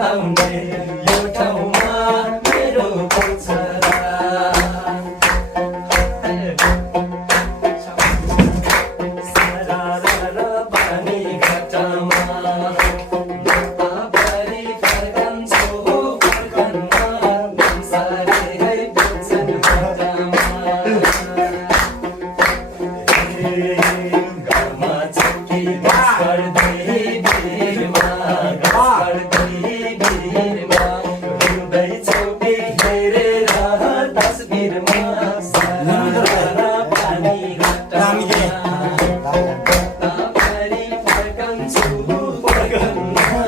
बोलाउने यो ठाउँमा मेरो पोछरा सारा पानी घटामा आभारी फर्कन्छु फर्कन्मा संसारै है पुग्छन् घटामा घरमा चौकी बस गर्दै भिरमा रुँदै चौकी हेरेर तस्बिरमा सारा पानी घटामा आभारी फर्कन्छु फर्कन्मा